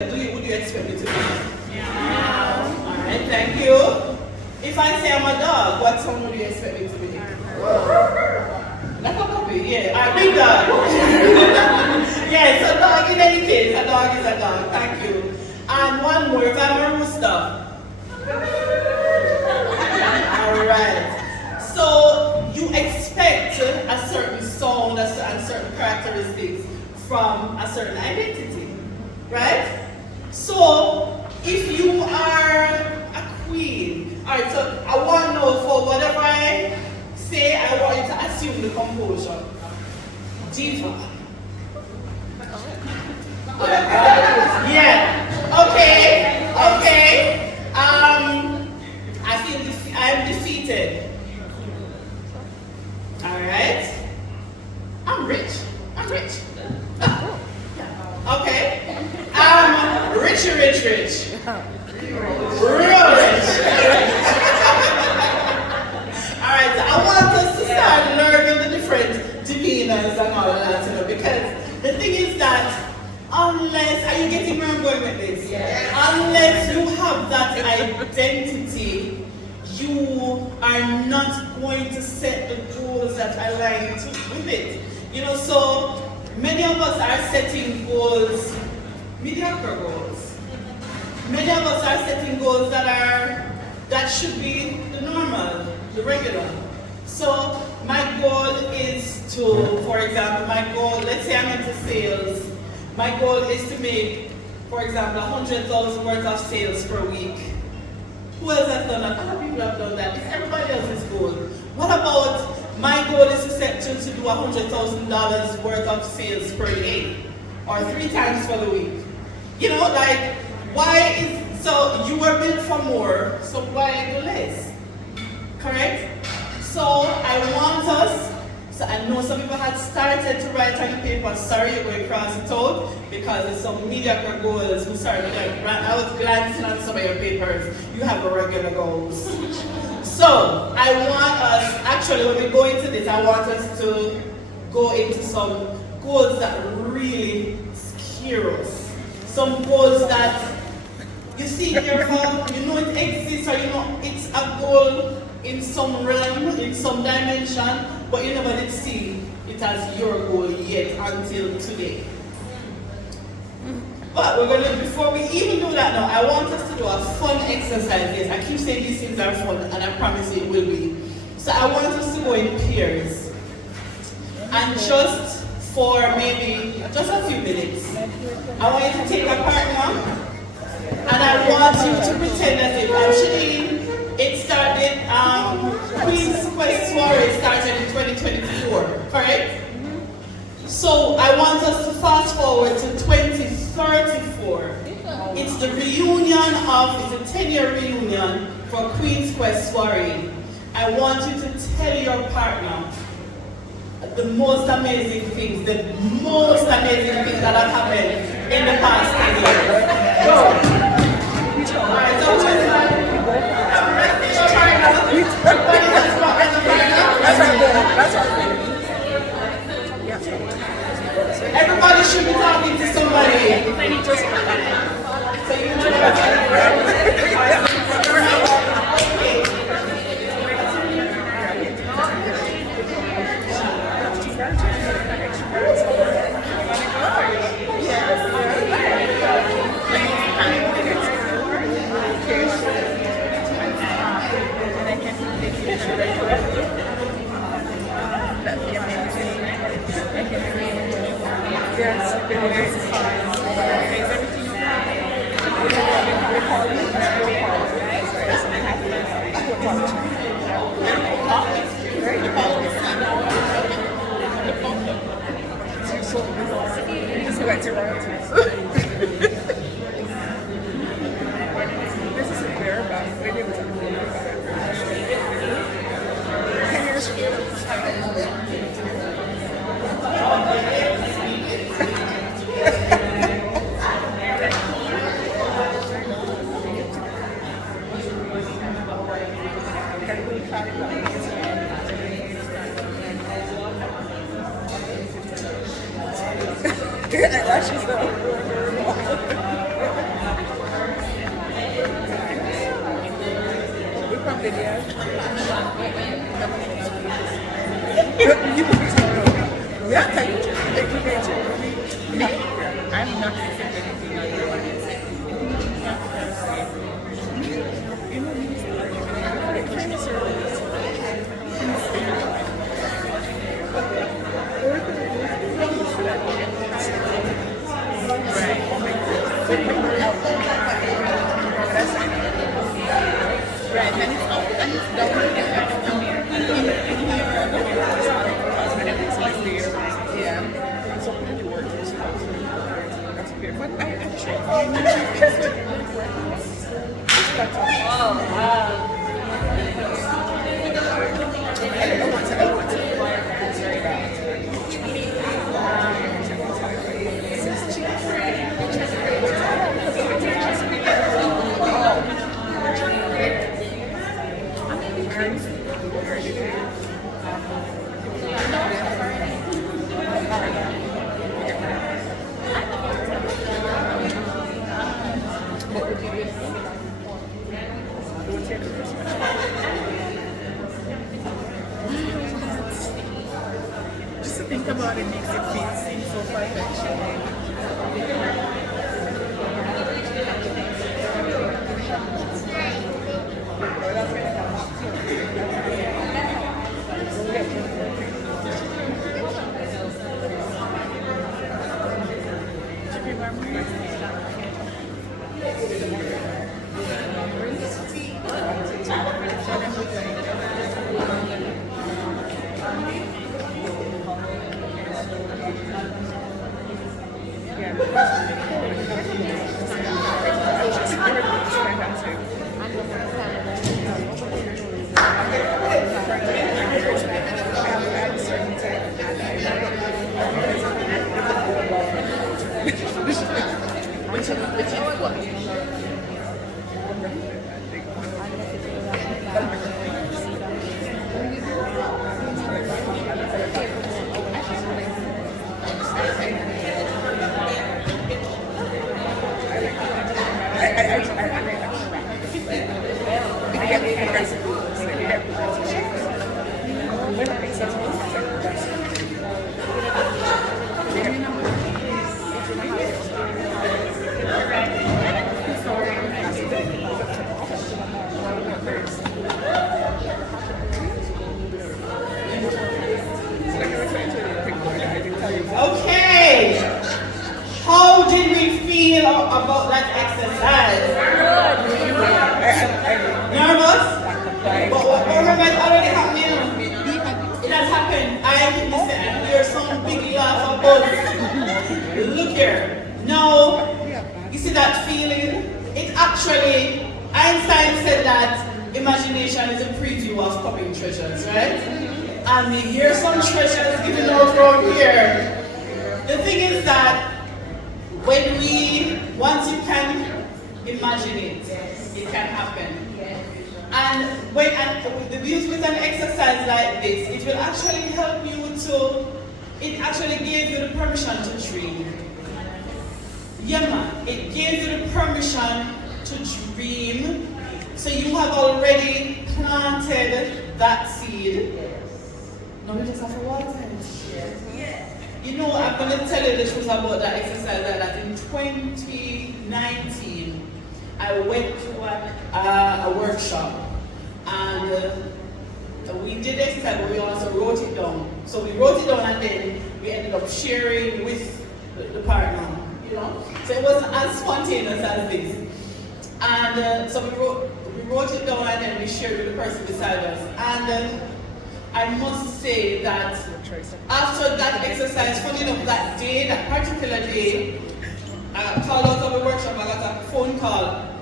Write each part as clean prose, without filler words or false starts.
Would you expect me to be? Yeah. Alright, thank you. If I say I'm a dog, what sound would you expect me to be? Like a puppy, yeah. Alright, big dog. Yeah, it's a dog in any case. A dog is a dog. Thank you. And one more, if I'm a rooster. Alright. So you expect a certain sound and certain characteristics from a certain identity, right? So if you are a queen, alright, so I want to know for whatever I say, I want you to assume the composure. Diva. Yeah. Okay. I am defeated. Alright. I'm rich. Okay. Rich. Real rich. Alright, so I want us to start learning the different demeanors and all of that, because the thing is that unless, are you getting where I'm going with this? Yes. Unless you have that identity, you are not going to set the goals that align with it. So many of us are setting goals, mediocre goals. Many of us are setting goals that should be the normal, the regular. So my goal is to, for example, let's say I'm into sales. My goal is to make, for example, 100,000 worth of sales per week. Who else has done that? Other people have done that. It's everybody else's goal. What about my goal is to do $100,000 worth of sales per day, or 3 times for the week? So you were built for more, so why do less? Correct? So I know some people had started to write on the paper, sorry you're going to cross it out, because there's some mediocre goals. I was glancing at some of your papers, you have regular goals. So I want us, actually when we go into this, I want us to go into some goals that really scare us. Some goals that you see in your phone, you know it exists, or you know it's a goal in some realm, in some dimension, but you never did see it as your goal yet until today. But before we even do that now, I want us to do a fun exercise. Yes, I keep saying these things are fun, and I promise it will be. So I want us to go in pairs. And just for maybe just a few minutes, I want you to take a partner, and I want you to pretend as if I'm Shadeen. It started, Queen's Quest Soiree started in 2024, correct? So I want us to fast forward to 2034. It's the it's a 10-year reunion for Queen's Quest Soiree. I want you to tell your partner the most amazing things that have happened in the past 10 years. Go. Alright, so everybody should be talking to somebody. So Eyelashes though. We are taking I'm not saying anything on your one. Right, and it's up and it's down whenever it's like there, yeah. It's up in the work, that's okay. But I actually just to think about it makes it seem so perfection. Okay. How did we feel about that exercise? Nervous? But whatever is already happening, it has happened. I witnessed it and hear some big laugh about look here. Now, you see that feeling? It actually, Einstein said that imagination is a preview of coming treasures, right? And we hear some treasures given out from here. The thing is that once you can imagine it, it can happen. And the beauty with an exercise like this, it will actually help you it actually gives you the permission to dream. Yeah man, it gives you the permission to dream. So you have already planted that seed. Now we just have to water it. You know, I'm going to tell you the truth about that exercise that in 2019, I went to a workshop and we did the exercise, but we also wrote it down. So we wrote it down and then we ended up sharing with the partner, you know. So it wasn't as spontaneous as this. And so we wrote it down and then we shared with the person beside us. And I must say that after that exercise, funny enough, that particular day, I called out of the workshop, I got a phone call,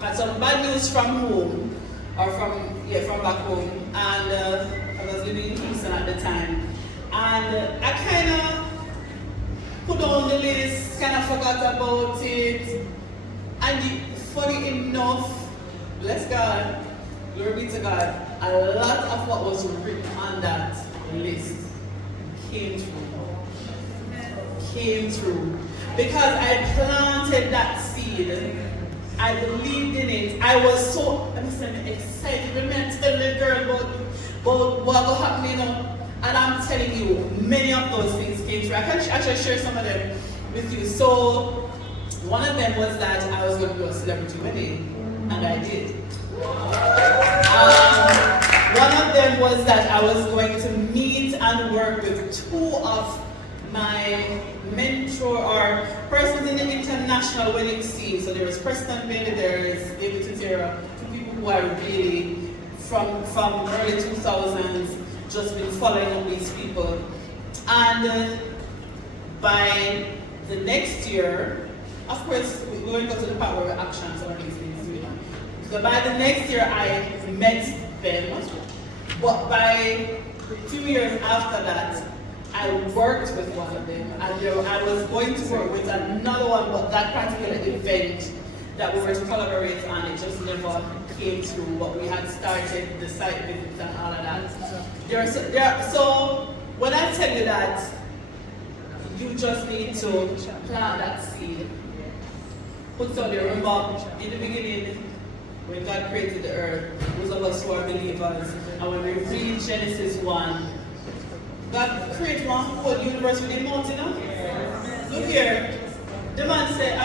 got some bad news from home, or from back home, and I was living in Houston at the time, and I kind of put on the list, kind of forgot about it, and funny enough, bless God, glory be to God, a lot of what was written on that list came through. Because I planted that seed, I believed in it. I was so excited. When I tell the girl about what was happening, And I'm telling you, many of those things came true. I can actually share some of them with you. So, one of them was that I was going to do a celebrity wedding, and I did. One of them was that I was going to meet and work with two of my mentor or persons in the international wedding scene. So there is Preston Bailey, there is David Tutera, two people who are really from early 2000s, just been following up these people. And by the next year, of course, we're going to go to the part where actions are these things. So by the next year, I met them, but by 2 years after that, I worked with one of them, and I was going to work with another one, but that particular event that we were to collaborate on, it just never came through. But we had started the site visits and all of that. So when I tell you that, you just need to plant that seed. Put some there. Remember, in the beginning, when God created the earth, those of us who are believers, and when we read Genesis 1, God created one whole universe with a mountain, you know? Look here. The man said,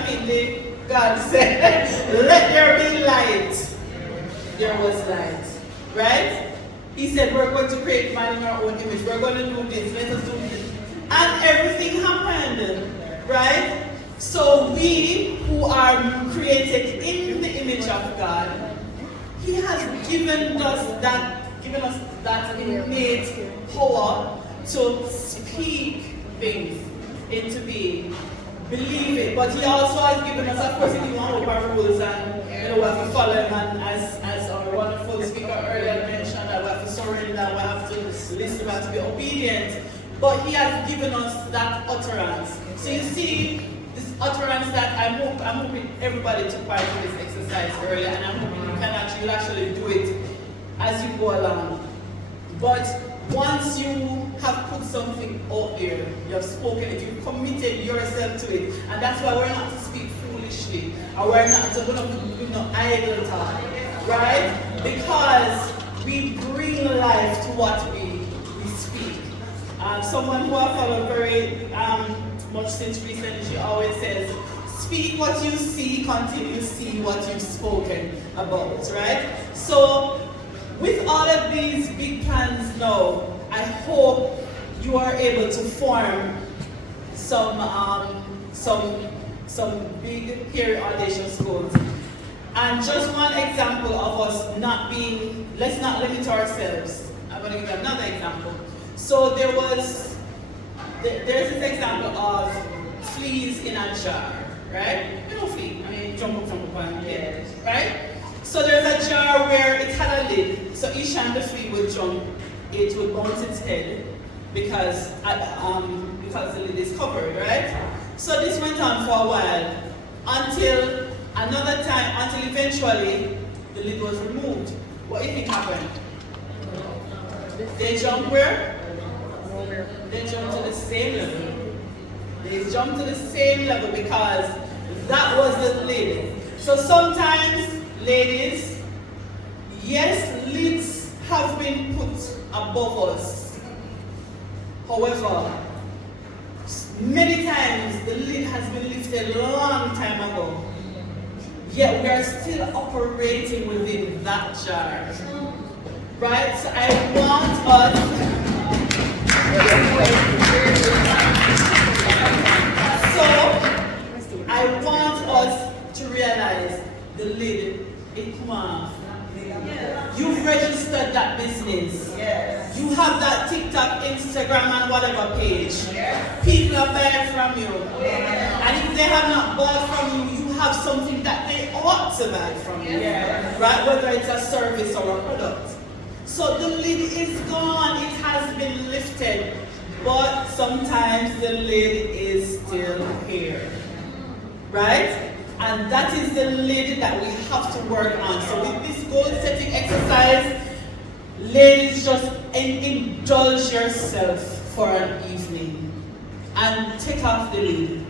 God said, let there be light. There was light. Right? He said, we're going to create man in our own image. We're going to do this. Let us do this. And everything happened. Right? So we who are created in the image of God, He has given us that innate power to speak things into being, believe it. But He also has given us, of course, He given all of our rules, and we have to follow Him. And as our wonderful speaker earlier mentioned, that we have to surrender, we have to listen, we have to be obedient. But He has given us that utterance. So you see, this utterance that I'm hoping everybody took part in this exercise earlier, and I'm hoping you'll actually do it as you go along. But once you have put something out there, you have spoken it, you've committed yourself to it, and that's why we're not to speak foolishly, or we're not to do idle talk, right? Because we bring life to what we speak. Someone who I follow very much since recently, she always says, speak what you see until you see what you've spoken about, right? So, with all of these big plans now, I hope you are able to form some big, hairy, audacious goals. And just one example of us let's not limit ourselves. I'm going to give you another example. So there's this example of fleas in a jar, right? You know flea, jump up, yeah, right? So there's a jar where it had a lid, so each time the flea would jump, it would bounce its head because the lid is covered, right? So this went on for a while until eventually the lid was removed. What do you think happened? They jumped where? They jumped to the same level. They jumped to the same level because that was the lid. So sometimes, ladies, yes, lids have been put above us. However, many times the lid has been lifted a long time ago. Yet we are still operating within that jar. Right? So I want us to realize the lid, it come off. You've registered that business. Yes. You have that TikTok, Instagram, and whatever page. Yes. People are buying from you. Yes. And if they have not bought from you, you have something that they ought to buy from you. Yes. Right? Whether it's a service or a product. So the lid is gone. It has been lifted. But sometimes the lid is still here. Right? And that is the lid that we have to work on. So with this goal setting exercise, ladies, just indulge yourself for an evening and take off the lid.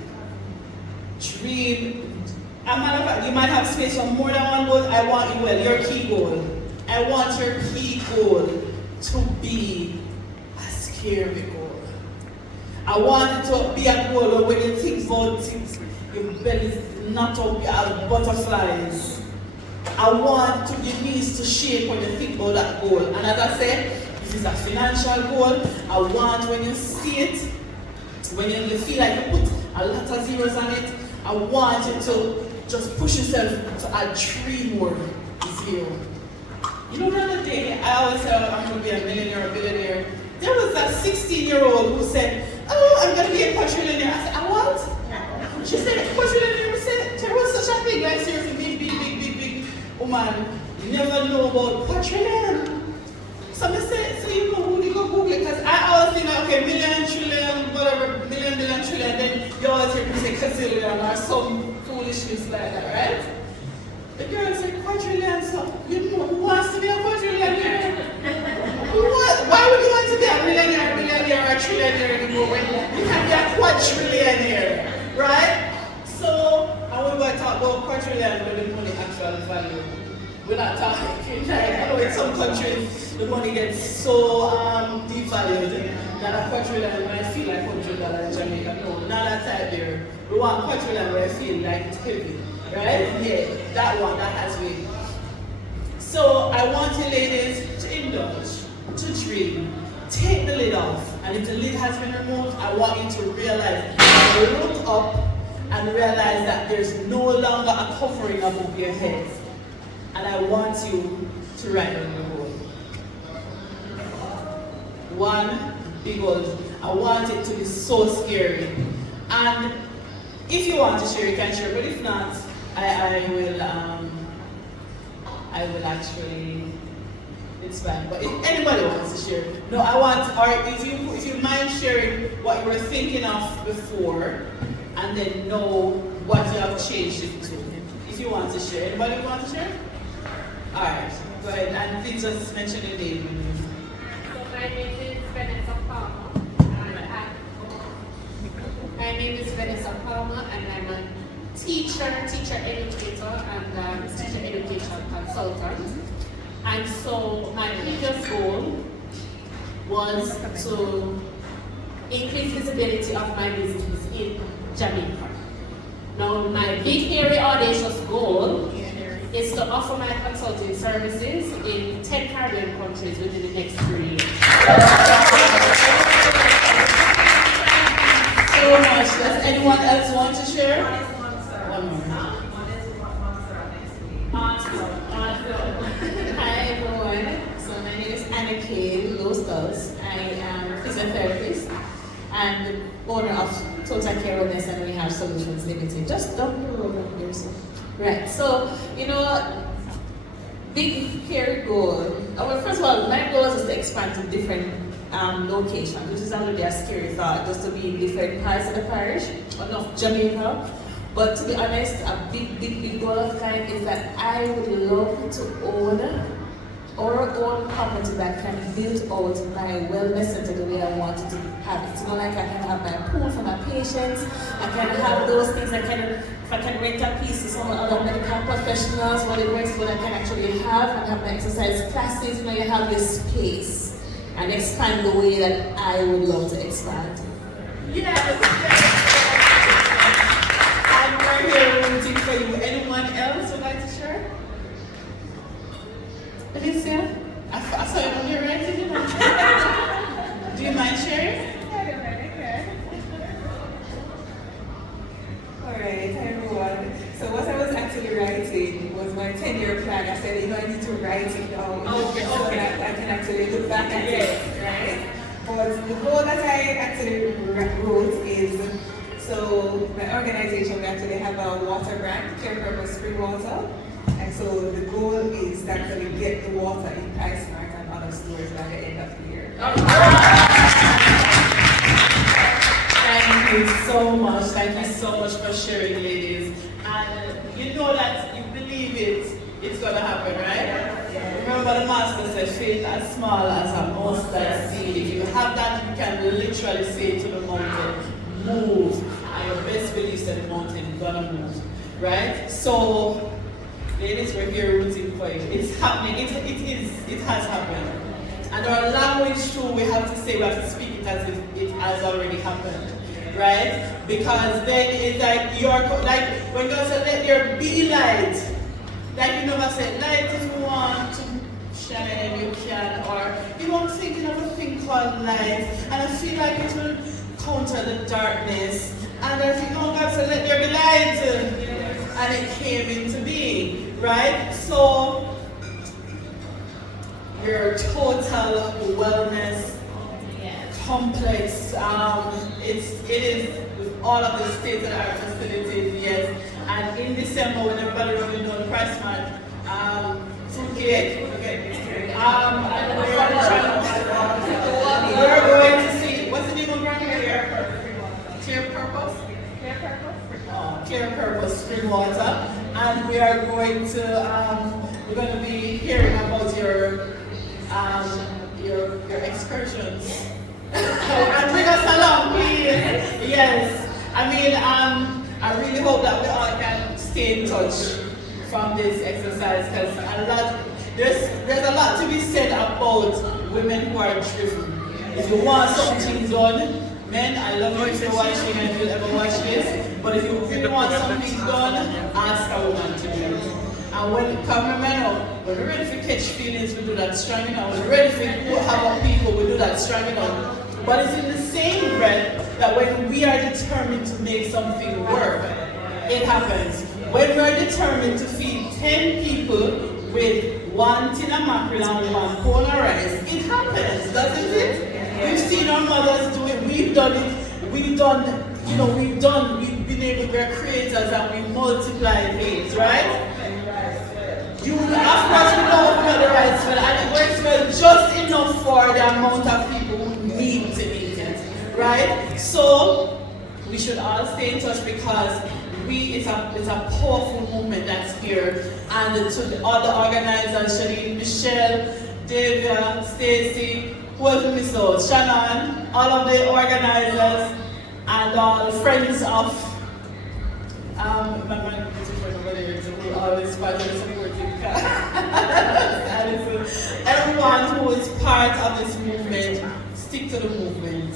Dream. You might have space for more than one goal. I want your key goal. I want your key goal to be as scary goal. I want it to be a goal where when you think about things, your belly is not up, you have butterflies. I want your knees to shake when you think about that goal. And as I said, this is a financial goal. I want when you see it, when you feel like you put a lot of zeros on it, I want you to just push yourself to add 3 more zeros. You know, the other day, I always say I'm going to be a millionaire or a billionaire. There was a 16-year-old who said, oh, I'm going to be a quadrillionaire. I said, I what? She said, quadrillionaire. We said, there was such a thing, like seriously, big woman. You never know about quadrillion. So I said, so you know who you go Google it, because I always think, okay, million, trillion, whatever, million, billion, trillion, then you always hear me say quadrillion or some foolishness like that, right? The girl said quadrillion, so you know who wants to be a quadrillionaire? Why would you want to be a millionaire, billionaire, or a trillionaire anymore when you can be a quadrillionaire, right? So, I want to talk about quadrillion when the money actually value. We're not talking, I know in some countries the money gets so devalued that a quadrillion might feel like $100 in Jamaica. No, not that type there. We want quadrillion where I feel like it's heavy, right? Yeah, that one, that has weight. So I want you ladies to indulge, to dream, take the lid off, and if the lid has been removed, I want you to realize, look up and realize that there's no longer a covering above your head. And I want you to write on your goal. One big goal. I want it to be so scary. And if you want to share, you can share. But if not, I will actually. It's fine. But if anybody wants to share, no, I want. Or if you mind sharing what you were thinking of before, and then know what you have changed it to. If you want to share, anybody want to share? All right, go ahead, and please just mention your name. So my name is Vanessa Palmer, and I'm a teacher educator, and teacher education consultant. And so my previous goal was to increase visibility of my business in Jamaica. Now my big, hairy, audacious goal is to offer my consulting services in 10 Caribbean countries within the next 3 years. So much. Does anyone else want to share? One more. Hi everyone. So my name is Anna Kay Lostos. I am a physiotherapist and owner of Total Care Wellness and Rehab Solutions Limited. Just down the road from here, so. Right, so, you know, big hairy goal. Well, first of all, my goal is to expand to different locations, which is already a scary thought, just to be in different parts of the parish, or not Jamaica. But to be honest, a big goal of mine is that I would love to own our own property that can build out my wellness center the way I want to have it. You know, like I can have my pool for my patients, I can have those things, if I can rent a piece to some other medical professionals, whatever it is, what I can actually have, and have my exercise classes, you know, you have your space and expand the way that I would love to expand. Yes! And we're here rooting for you. Anyone else would like to share? Alicia? I saw it on your right, did you know? Do you mind sharing? Alright, hi everyone. So what I was actually writing was my 10-year plan. I said, you know, I need to write it down so that I can actually look back at it, right? But the goal that I actually wrote is, so my organization, we actually have a water brand, Care Purpose Free Water. And so the goal is to actually get the water in PriceSmart and other stores by the end of the year. Thank you so much. Thank you so much for sharing, ladies. And you know that you believe it's going to happen, right? Yeah. Remember the master said, faith as small as a mustard seed. If you have that, you can literally say to the mountain, move. And your best belief that the mountain is going to move, right? So, ladies, we're here rooting for you. It's happening. It has happened. And our language too, we have to say, we have to speak it as if it has already happened, right? Because then it's like like when God said, let there be light. Like you never said, light if you want to shine, you can, or you won't thinking of a thing called light, and I feel like it will counter the darkness. And I think, oh, God said, let there be light, and it came into being, right? So your total wellness complex, it is with all of the state-of-the-art facilities, yes. And in December, when everybody running down Price Mart, we're going to see, what's the name of brand? Clear Purpose? Clear Purpose spring water. And we are going to, we're going to be hearing about your excursions. And bring us along, please. Yes. I mean, I really hope that we all can stay in touch from this exercise, because there's a lot to be said about women who are driven. If you want something done, men, I love you if you're watching and you'll ever watch this, but if you really want something done, ask a woman to do it. And when we're ready for catch feelings, we do that strong enough. When we're ready for have people, we do that strong enough. But it's in the same breath that when we are determined to make something work, it happens. When we're determined to feed 10 people with 1 tin of mackerel and 1 pound of rice, it happens, doesn't it? We've seen our mothers do it, we've done it, we've been able to be creators and we multiply things, right? You of course we know the rice well, and it works well just enough for the amount of people who need to eat it, right? So we should all stay in touch, because it's a powerful movement that's here. And to all the organizers, Shalene, Michelle, Davia, Stacy, who else we missed out? Shannon, all of the organizers, and all the friends of my beautiful friend over there, who always part of the supporting cast. Everyone who is part of this movement, stick to the movement,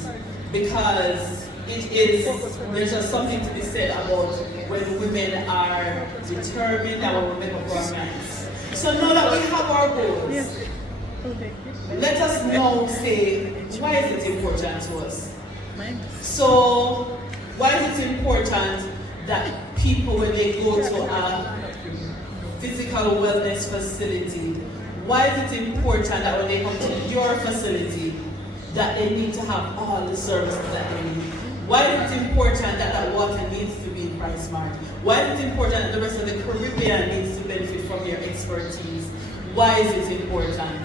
because there's just something to be said about when women are determined and when we make up our minds. So now that we have our goals, let us now say, why is it important to us? So, why is it important that people, when they go to a physical wellness facility, why is it important that when they come to your facility, that they need to have all the services that they need? Why is it important that that water needs to be in Price Mart? Why is it important that the rest of the Caribbean needs to benefit from your expertise? Why is it important?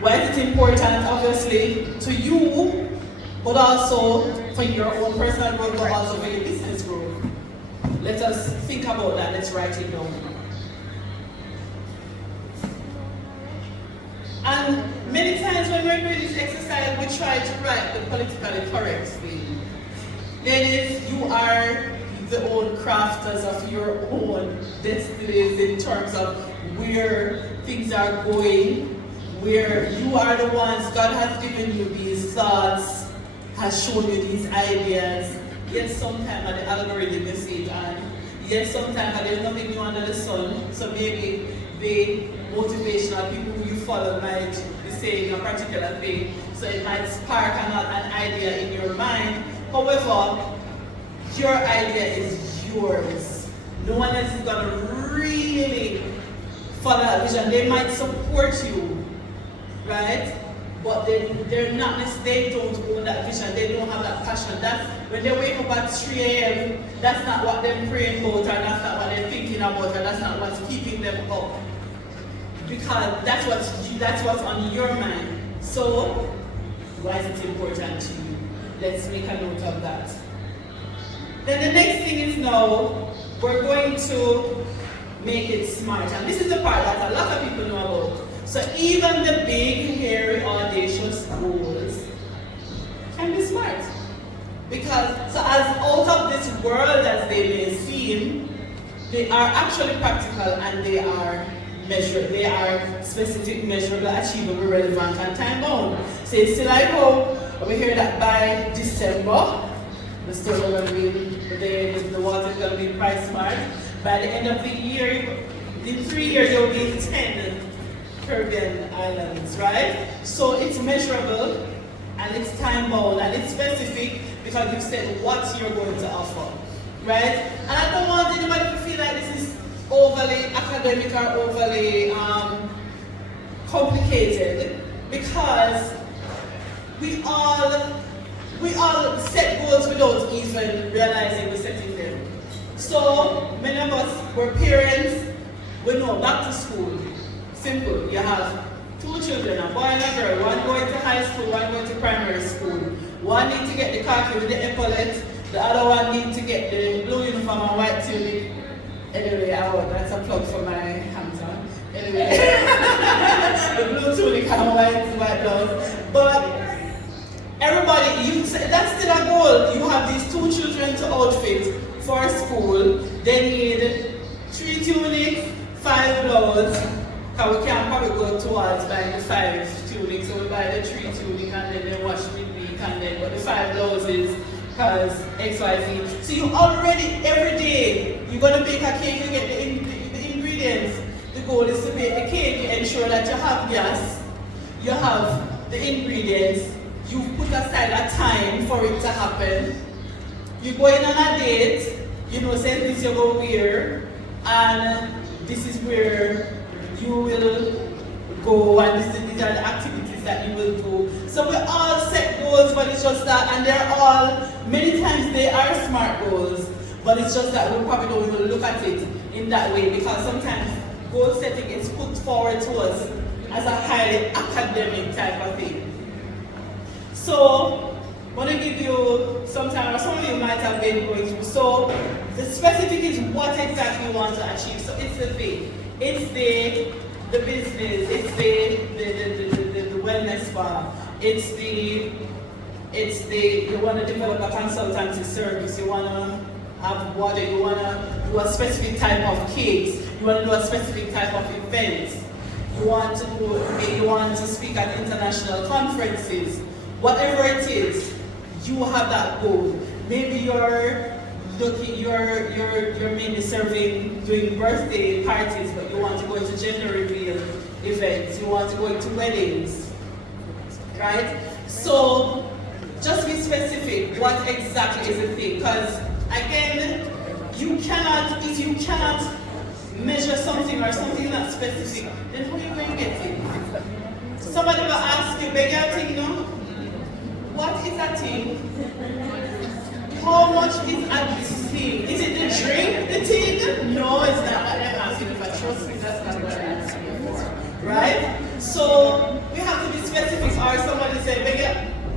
Why is it important, obviously, to you, but also for your own personal growth, but also for your business growth? Let us think about that. Let's write it down. And many times when we're doing this exercise, we try to write the politically correct thing. Ladies, you are the own crafters of your own destinies in terms of where things are going, where you are the ones, God has given you these thoughts, has shown you these ideas. Yes, sometimes the algorithm you see it, and yes, sometimes there's nothing new under the sun, so maybe the motivational people who you follow might be saying a particular thing, so it might spark an idea in your mind. However, your idea is yours. No one else is going to really follow that vision. They might support you, right? But they're not necessarily, they don't own that vision. They don't have that passion. That's when they wake up at 3 a.m., that's not what they're praying about, or that's not what they're thinking about, or that's not what's keeping them up. Because that's what's on your mind. So, why is it important to you? Let's make a note of that. Then the next thing is now, we're going to make it smart. And this is the part that a lot of people know about. So even the big, hairy, audacious goals can be smart. Because, so as out of this world as they may seem, they are actually practical and they are measured. They are specific, measurable, achievable, relevant, and time-bound. So it's still like how We hear that by December, the stores are going to be, the water is going to be price smart. By the end of the year, in 3 years, there will be 10 Caribbean islands, right? So it's measurable, and it's time bound, and it's specific because you said what you're going to offer, right? And I don't want anybody to feel like this is overly academic or overly complicated, because we all set goals without even realizing we're setting them. So many of us were parents. We know back to school. Simple. You have 2 children, a boy and a girl. One going to high school, one going to primary school. One need to get the khaki with the epaulet. The other one need to get the blue uniform and white tunic. Anyway, that's a plug for my hands on. Anyway, the blue tunic and white blouse. But everybody, that's still a goal. You have these 2 children to outfit for school. They need 3 tunics, 5 blouses. Because we can't probably go towards buying the 5 tunics, so we buy the 3 tunics and then they wash midweek and then but the 5 blouses because XYZ. So you already, every day, you're going to bake a cake, you get the ingredients. The goal is to bake the cake, you ensure that you have gas, you have the ingredients, you put aside a time for it to happen. You go in on a date, you know, say this you go where, and this is where you will go, and these are the activities that you will do. So we all set goals, but it's just that, and they're all, many times they are smart goals, but it's just that we probably don't even look at it in that way, because sometimes goal setting is put forward to us as a highly academic type of thing. So, I want to give you some time, or some of you might have been going through. So, the specific is what exactly you want to achieve. So, it's the thing. It's the business, it's the wellness bar, it's the you want to develop a consultancy service, you want to have water, you want to do a specific type of cakes, you want to do a specific type of events, you want to speak at international conferences, whatever it is, you have that goal. Maybe you're mainly doing birthday parties, but you want to go into gender reveal events, you want to go into weddings, right? So just be specific what exactly is the thing, because again, if you cannot measure something or something is not specific, then how are you going to get it? Somebody will ask you, beg your thing, no? What is that thing? How much is at this thing? Is it the drink, the thing? No, it's not. I'm asking if I trust me, that's not what I'm asking. Right? So we have to be specific, or somebody say,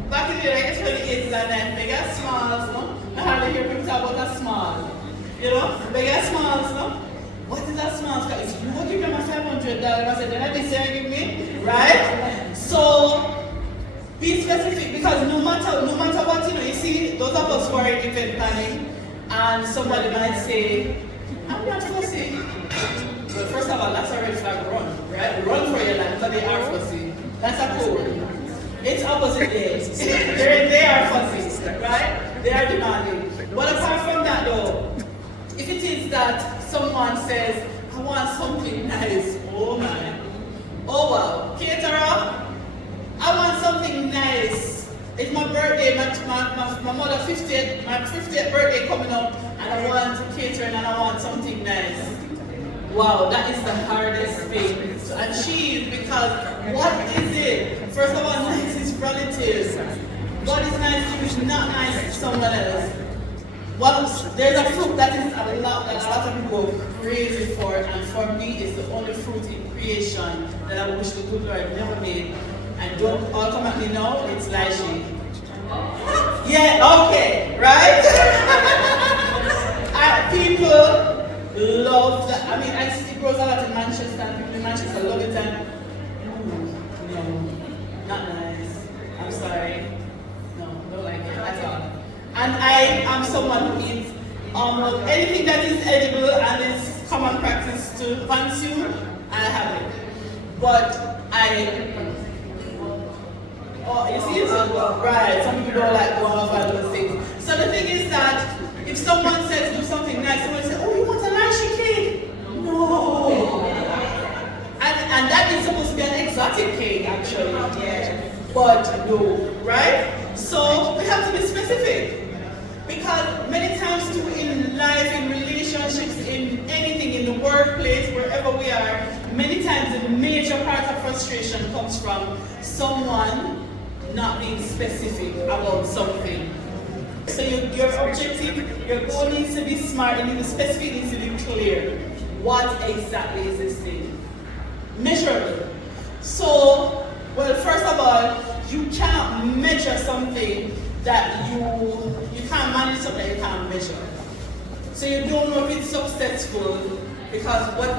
back in the day, like 28 and then bigger smalls, no? I hardly hear people talk about a small. You know? Bigger smalls, no? What is that small? If you give me my $500, I said, then I say give me, right? So be specific, because no matter what, you know, you see those of us who are in event planning, and somebody might say, I'm not fussy. Well, first of all, that's a red flag, run, right? Run for your life, because they are fussy. That's a code. It's opposite days. They are fussy, right? They are demanding. But apart from that though, if it is that someone says, I want something nice, oh my, oh wow, caterer, I want something nice. It's my birthday, my mother's 50th birthday coming up, and I want catering and I want something nice. Wow, that is the hardest thing to achieve, because what is it? First of all, nice is relative. What is nice to you is not nice to someone else. Well, there's a fruit that is a lot of people go crazy for, and for me, it's the only fruit in creation that I wish the good Lord never made. And don't all come at me now, it's lychee. Yeah, okay, right? People love that. I mean, it grows a lot in Manchester, and people in Manchester love it, and no, not nice. I'm sorry. No, don't like it at all. And I am someone who eats anything that is edible and is common practice to consume, I have it. But Oh, you see, right? Some people don't like going off and those things. So the thing is that if someone says do something nice, someone says, "Oh, you want a lychee cake?" No. And that is supposed to be an exotic cake, actually. Yeah. But no, right? So we have to be specific. Because many times too in life, in relationships, in anything, in the workplace, wherever we are, many times the major part of frustration comes from someone not being specific about something. So your objective, your goal needs to be smart, it needs to be specific, it needs to be clear. What exactly is this thing? Measurable. So, well, first of all, you cannot measure something that you can't manage, something that you can't measure. So you don't know if it's successful because what